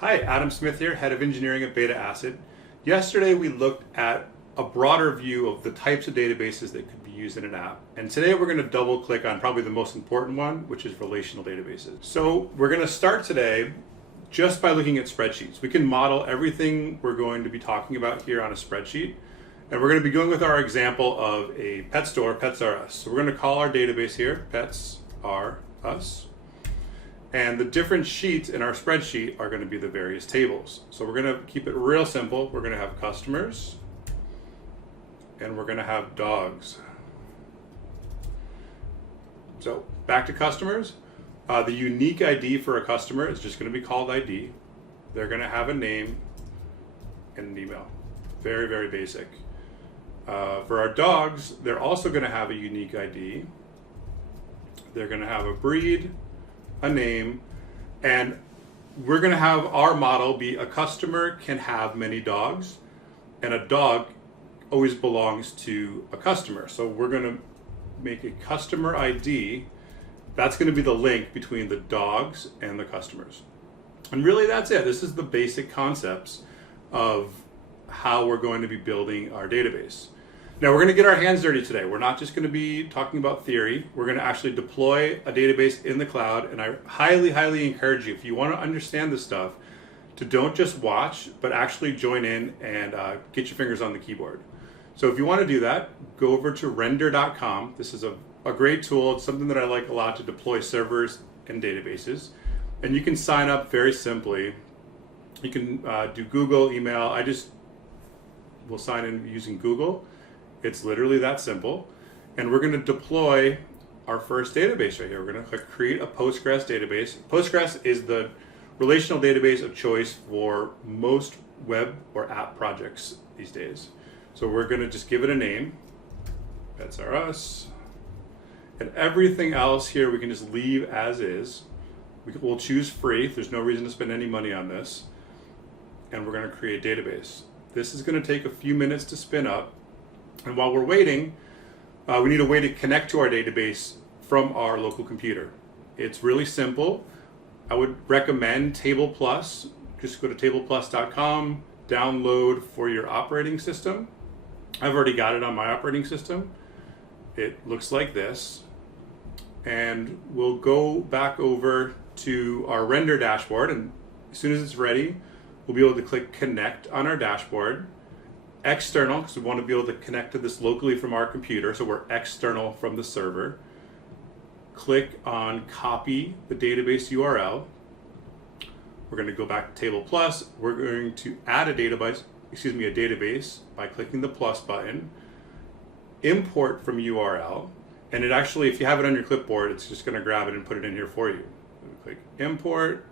Hi, Adam Smith here, Head of Engineering at Beta Acid. Yesterday we looked at a broader view of the types of databases that could be used in an app. And today we're going to double click on probably the most important one, which is relational databases. So we're going to start today just by looking at spreadsheets. We can model everything we're going to be talking about here on a spreadsheet. And we're going to be going with our example of a pet store, Pets R Us. So we're going to call our database here, Pets R Us. And the different sheets in our spreadsheet are going to be the various tables. So we're going to keep it real simple. We're going to have customers and we're going to have dogs. So back to customers. The unique ID for a customer is just going to be called ID. They're going to have a name and an email. Very, very basic. For our dogs, they're also going to have a unique ID. They're going to have a breed, a name, and we're going to have our model be a customer can have many dogs, and a dog always belongs to a customer. So we're going to make a customer ID. That's going to be the link between the dogs and the customers. And really that's it. This is the basic concepts of how we're going to be building our database. Now we're going to get our hands dirty today. We're not just going to be talking about theory. We're going to actually deploy a database in the cloud. And I highly, highly encourage you, if you want to understand this stuff, to don't just watch, but actually join in and get your fingers on the keyboard. So if you want to do that, go over to render.com. This is a great tool. It's something that I like a lot to deploy servers and databases. And you can sign up very simply. You can do Google, email. I just will sign in using Google. It's literally that simple. And we're going to deploy our first database right here. We're going to click create a Postgres database. Postgres is the relational database of choice for most web or app projects these days. So we're going to just give it a name. Pets R Us. And everything else here we can just leave as is. We'll choose free. There's no reason to spend any money on this. And we're going to create a database. This is going to take a few minutes to spin up. And while we're waiting, we need a way to connect to our database from our local computer. It's really simple. I would recommend TablePlus. Just go to tableplus.com, download for your operating system. I've already got it on my operating system. It looks like this. And we'll go back over to our render dashboard, and as soon as it's ready, we'll be able to click connect on our dashboard. External, because we want to be able to connect to this locally from our computer, so we're external from the server. Click on copy the database URL. We're going to go back to TablePlus. We're going to add a database by clicking the plus button. Import from URL, and it actually, if you have it on your clipboard, it's just going to grab it and put it in here for you. Click import,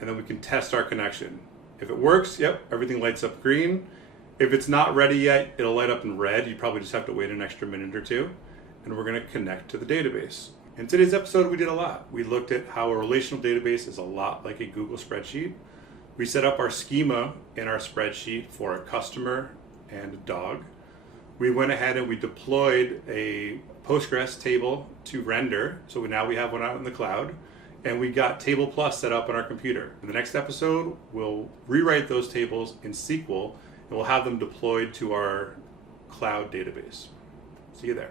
and then we can test our connection. If it works, yep, everything lights up green. If it's not ready yet, it'll light up in red. You probably just have to wait an extra minute or two. And we're going to connect to the database. In today's episode, we did a lot. We looked at how a relational database is a lot like a Google spreadsheet. We set up our schema in our spreadsheet for a customer and a dog. We went ahead and we deployed a Postgres table to render. So now we have one out in the cloud. And we got TablePlus set up on our computer. In the next episode, we'll rewrite those tables in SQL, and we'll have them deployed to our cloud database. See you there.